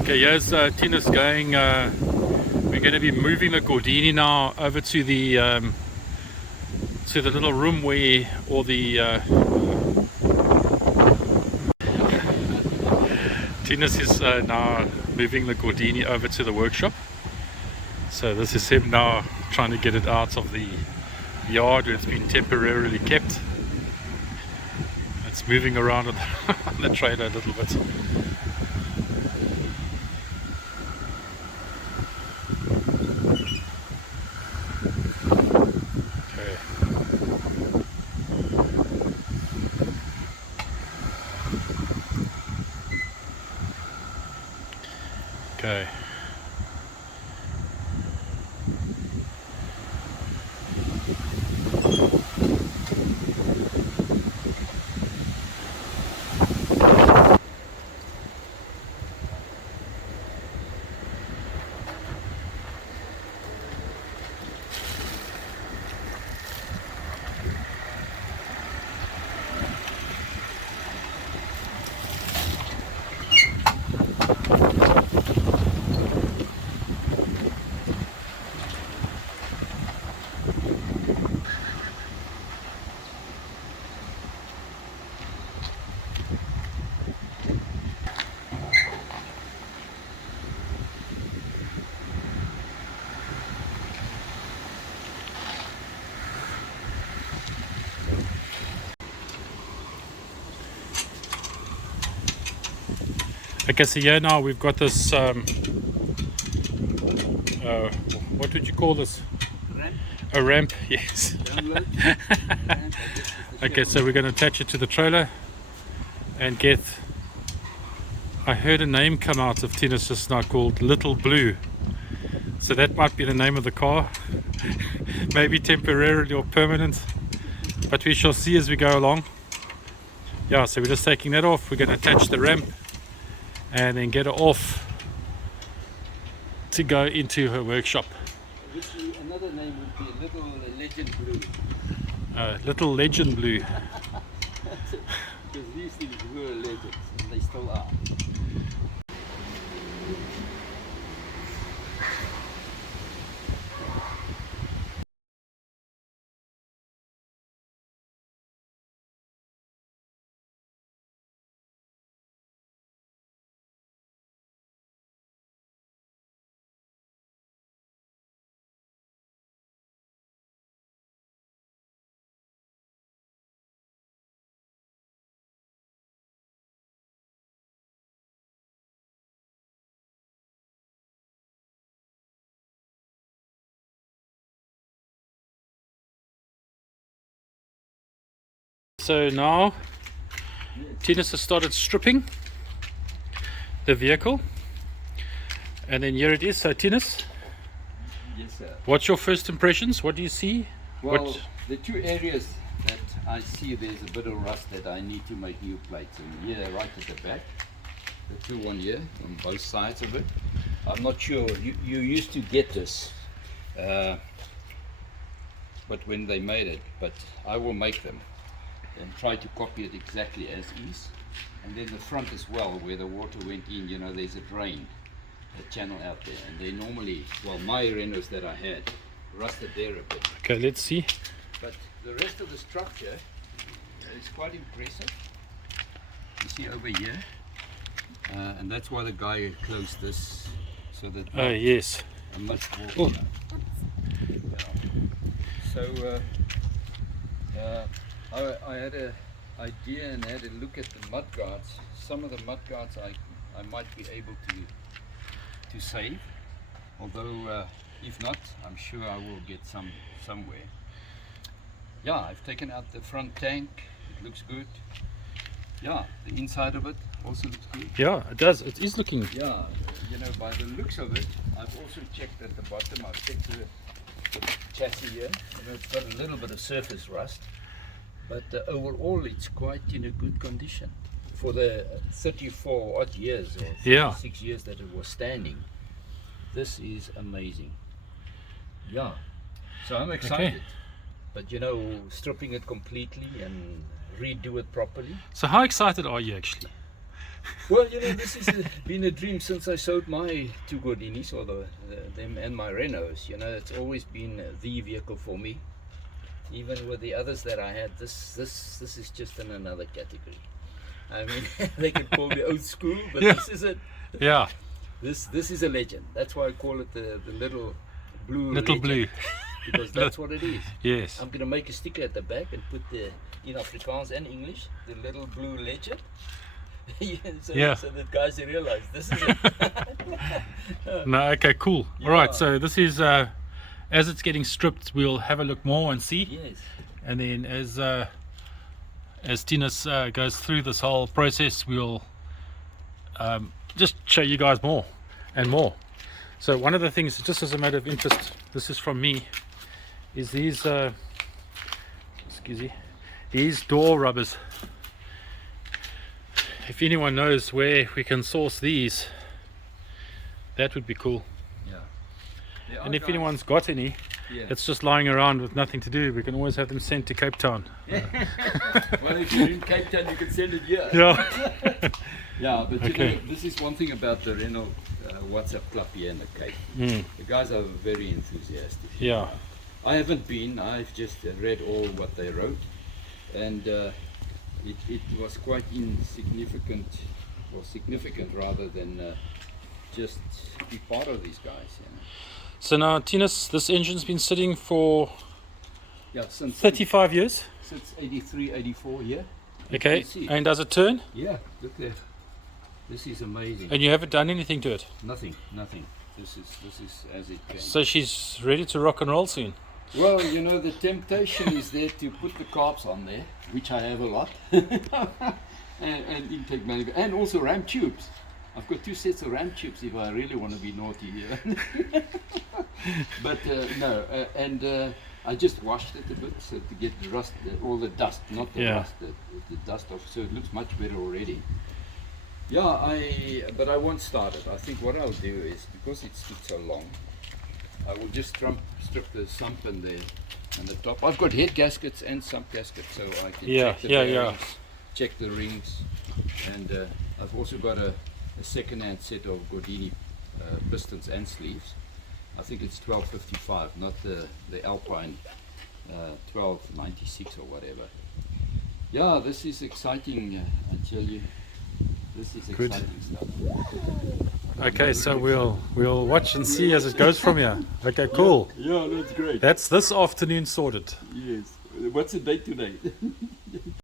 Okay, here's Tinus going. We're going to be moving the Gordini now over to the little room where all the Tinus is now moving the Gordini over to the workshop. So this is him now trying to get it out of the yard where it's been temporarily kept. It's moving around on the trailer a little bit. Okay. Okay, so yeah, now we've got this, what would you call this? Ramp. A ramp, yes. Okay, so we're going to attach it to the trailer and get, I heard a name come out of Tinus just now called Little Blue. So that might be the name of the car, maybe temporarily or permanent, but we shall see as we go along. Yeah, so we're just taking that off. We're going to attach the ramp and then get it off to go into her workshop. Another name would be Little Legend Blue. Little Legend Blue. Because these things were legends, and they still are. So now Tinus has started stripping the vehicle, and then here it is. So Tinus, Yes, sir. what's your first impressions? What do you see? Well, the two areas that I see there's a bit of rust that I need to make new plates. And here, right at the back, the two one here on both sides of it. I'm not sure, you used to get this, but when they made it, but I will make them and try to copy it exactly as is. And then the front as well, where the water went in, you know, there's a drain, a channel out there, and they normally, well, my Renaults that I had rusted there a bit. Okay, let's see. But the rest of the structure is quite impressive. You see over here, and that's why the guy closed this, so that Oh yes. a much more. Oh. So I had an idea and had a look at the mud guards. Some of the mud guards I might be able to save, although if not, I'm sure I will get some somewhere. Yeah, I've taken out the front tank. It looks good. Yeah, the inside of it also looks good. Yeah, it does. It is looking. Yeah, you know, by the looks of it, I've also checked at the bottom. I've checked the chassis here. You know, it's got a little bit of surface rust, but overall it's quite in a good condition for the 34 odd years or 36 years that it was standing. This is amazing. Yeah, so I'm excited. Okay. But you know, stripping it completely and redo it properly. So how excited are you actually? Well, you know, this has been a dream since I sold my two Gordinis, or them and my Renaults. You know, it's always been the vehicle for me. Even with the others that I had, this is just in another category. I mean, they can call me old school, but Yeah. this is it. Yeah, This is a legend. That's why I call it the little blue. little legend, blue. because that's what it is. Yes. I'm gonna make a sticker at the back and put in Afrikaans and English, the little blue legend. so, Yeah. so that guys realize this is it. No, okay, cool. Yeah. All right, so this is as it's getting stripped, we'll have a look more and see. Yes. And then as Tinus goes through this whole process, we'll just show you guys more and more. So one of the things, just as a matter of interest, this is from me, is these these door rubbers. If anyone knows where we can source these, that would be cool. Yeah. And if anyone's got any, Yeah. it's just lying around with nothing to do, we can always have them sent to Cape Town. Well, if you're in Cape Town, you can send it here. Yeah. Yeah, but Okay. you know, this is one thing about the Renault WhatsApp club here in the Cape. Mm. The guys are very enthusiastic. Yeah. I haven't been. I've just read all what they wrote, and it was quite insignificant, or significant rather than just be part of these guys. You know? So now, Tinus, this engine's been sitting for Yeah, since 35 years. since 83, 84. Yeah. You Okay. can see. And does it turn? Yeah, look there. This is amazing. And you haven't done anything to it. Nothing. This is as it came. So she's ready to rock and roll soon. Well, you know, the temptation is there to put the carbs on there, which I have a lot, and intake manifold, and also ram tubes. I've got 2 sets of ram tubes if I really want to be naughty here. But no, and I just washed it a bit so to get the rust, all the dust, not the Yeah. rust, the dust off. So it looks much better already. Yeah, but I won't start it. I think what I'll do is, because it stood so long, I will just strip the sump and the top. I've got head gaskets and sump gaskets, so I can Yeah, check the yeah, bearings, yeah. check the rings, and I've also got a second-hand set of Gordini pistons and sleeves. I think it's 1255, not the Alpine 1296 or whatever. Yeah, this is exciting, I tell you. This is Good. exciting stuff. Okay, so we'll watch and see as it goes from here. Okay, cool. Yeah, that's great. That's this afternoon sorted. Yes. What's the date today?